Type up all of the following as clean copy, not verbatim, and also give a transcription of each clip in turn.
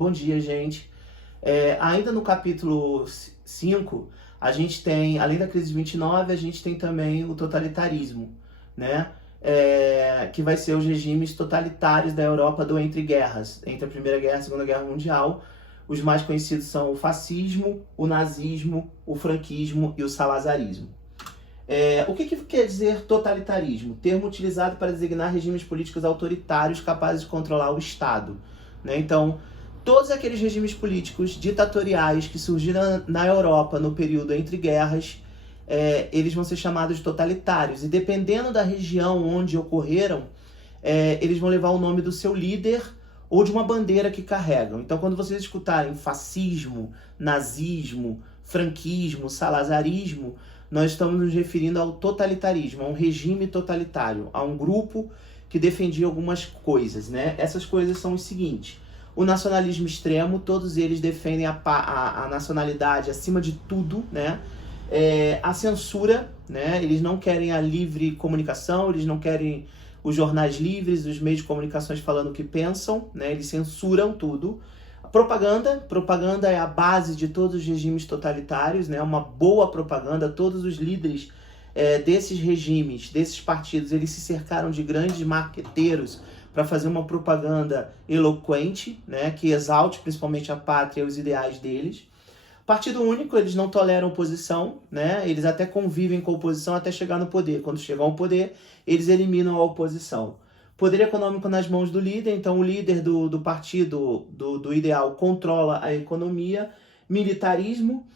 Bom dia, gente. Ainda no capítulo 5, a gente tem, além da crise de 29, a gente tem também o totalitarismo, né? Que vai ser os regimes totalitários da Europa do entre guerras, entre a Primeira Guerra e a Segunda Guerra Mundial. Os mais conhecidos são o fascismo, o nazismo, o franquismo e o salazarismo. O que quer dizer totalitarismo? Termo utilizado para designar regimes políticos autoritários capazes de controlar o Estado, né? Então, todos aqueles regimes políticos ditatoriais que surgiram na Europa no período entre guerras, eles vão ser chamados de totalitários. E dependendo da região onde ocorreram, eles vão levar o nome do seu líder ou de uma bandeira que carregam. Então, quando vocês escutarem fascismo, nazismo, franquismo, salazarismo, nós estamos nos referindo ao totalitarismo, a um regime totalitário, a um grupo que defendia algumas coisas, né? Essas coisas são os seguintes: o nacionalismo extremo, todos eles defendem a nacionalidade acima de tudo, né? A censura, né? Eles não querem a livre comunicação, eles não querem os jornais livres, os meios de comunicações falando o que pensam, né? Eles censuram tudo. Propaganda é a base de todos os regimes totalitários, né? Uma boa propaganda. Todos os líderes desses regimes, desses partidos, eles se cercaram de grandes marqueteiros para fazer uma propaganda eloquente, né? Que exalte principalmente a pátria e os ideais deles. Partido único, eles não toleram oposição, né? Eles até convivem com a oposição até chegar no poder. Quando chegam ao poder, eles eliminam a oposição. Poder econômico nas mãos do líder, então o líder do partido, do ideal, controla a economia. Militarismo,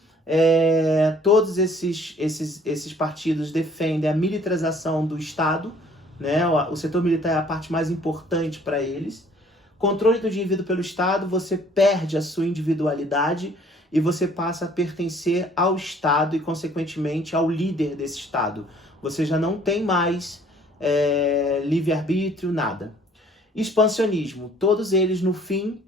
todos esses partidos defendem a militarização do Estado, né? O setor militar é a parte mais importante para eles. Controle do indivíduo pelo Estado, você perde a sua individualidade e você passa a pertencer ao Estado e, consequentemente, ao líder desse Estado. Você já não tem mais livre-arbítrio, nada. Expansionismo. Todos eles, no fim,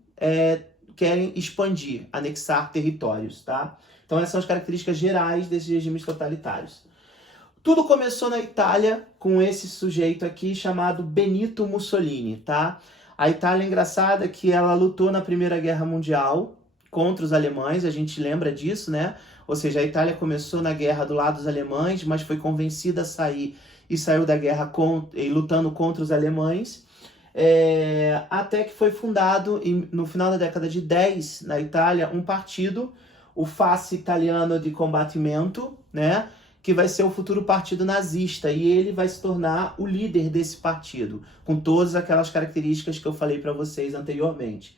querem expandir, anexar territórios, tá? Então, essas são as características gerais desses regimes totalitários. Tudo começou na Itália com esse sujeito aqui chamado Benito Mussolini, tá? A Itália é engraçada que ela lutou na Primeira Guerra Mundial contra os alemães, a gente lembra disso, né? Ou seja, a Itália começou na guerra do lado dos alemães, mas foi convencida a sair e saiu da guerra lutando contra os alemães, até que foi fundado, no final da década de 10, na Itália, um partido, o Fasci Italiano di Combattimento, né, que vai ser o futuro partido nazista, e ele vai se tornar o líder desse partido, com todas aquelas características que eu falei para vocês anteriormente.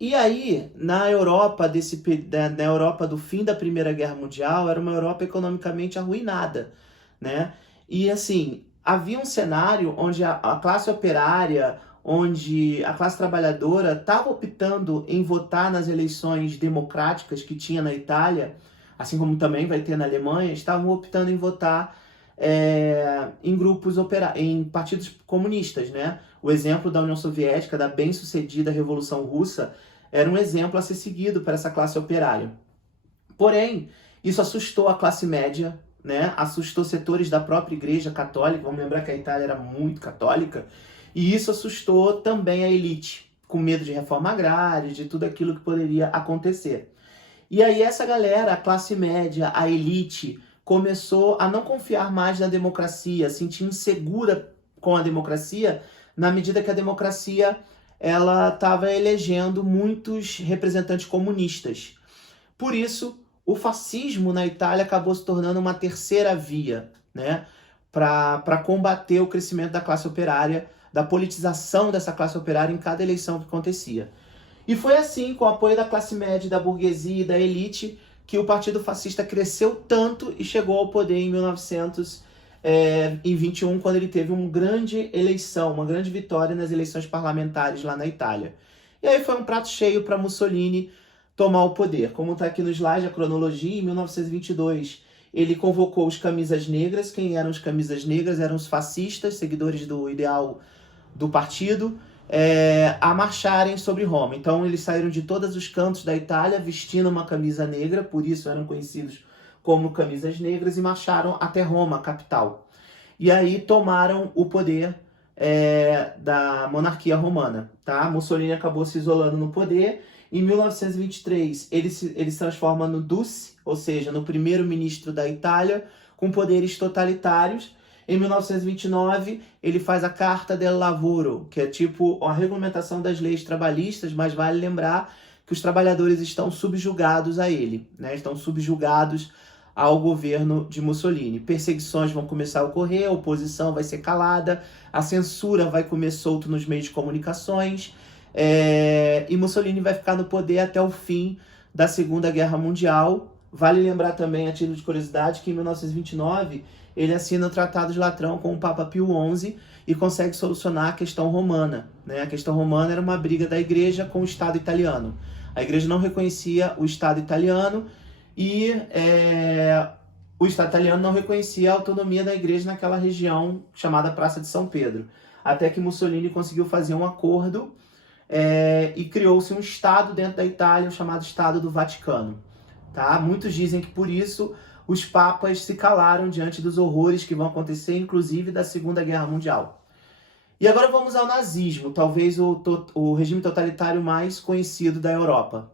E aí, na Europa do fim da Primeira Guerra Mundial, era uma Europa economicamente arruinada, né? E assim, havia um cenário onde a classe operária, onde a classe trabalhadora estava optando em votar nas eleições democráticas que tinha na Itália, assim como também vai ter na Alemanha, estavam optando em votar em grupos em partidos comunistas, né? O exemplo da União Soviética, da bem-sucedida Revolução Russa, era um exemplo a ser seguido para essa classe operária. Porém, isso assustou a classe média, né? Assustou setores da própria Igreja Católica. Vamos lembrar que a Itália era muito católica, e isso assustou também a elite, com medo de reforma agrária, de tudo aquilo que poderia acontecer. E aí essa galera, a classe média, a elite, começou a não confiar mais na democracia, sentir insegura com a democracia, na medida que a democracia ela estava elegendo muitos representantes comunistas. Por isso, o fascismo na Itália acabou se tornando uma terceira via, né, para combater o crescimento da classe operária, da politização dessa classe operária em cada eleição que acontecia. E foi assim, com o apoio da classe média, da burguesia e da elite, que o Partido Fascista cresceu tanto e chegou ao poder em 1921, quando ele teve uma grande eleição, uma grande vitória nas eleições parlamentares lá na Itália. E aí foi um prato cheio para Mussolini tomar o poder. Como está aqui no slide, a cronologia, em 1922, ele convocou os camisas negras. Quem eram os camisas negras? Eram os fascistas, seguidores do ideal do partido, a marcharem sobre Roma. Então eles saíram de todos os cantos da Itália vestindo uma camisa negra, por isso eram conhecidos como camisas negras, e marcharam até Roma, a capital. E aí tomaram o poder da monarquia romana. Tá? Mussolini acabou se isolando no poder. Em 1923, ele se transforma no Duce, ou seja, no primeiro-ministro da Itália, com poderes totalitários. Em 1929, ele faz a Carta del Lavoro, que é tipo a regulamentação das leis trabalhistas, mas vale lembrar que os trabalhadores estão subjugados a ele, né? Estão subjugados ao governo de Mussolini. Perseguições vão começar a ocorrer, a oposição vai ser calada, a censura vai comer solto nos meios de comunicações, e Mussolini vai ficar no poder até o fim da Segunda Guerra Mundial. Vale lembrar também, a título de curiosidade, que em 1929 ele assina o Tratado de Latrão com o Papa Pio XI e consegue solucionar a questão romana, né? A questão romana era uma briga da igreja com o Estado italiano. A igreja não reconhecia o Estado italiano e o Estado italiano não reconhecia a autonomia da igreja naquela região chamada Praça de São Pedro. Até que Mussolini conseguiu fazer um acordo e criou-se um Estado dentro da Itália, chamado Estado do Vaticano. Tá? Muitos dizem que por isso os papas se calaram diante dos horrores que vão acontecer, inclusive da Segunda Guerra Mundial. E agora vamos ao nazismo, talvez o regime totalitário mais conhecido da Europa.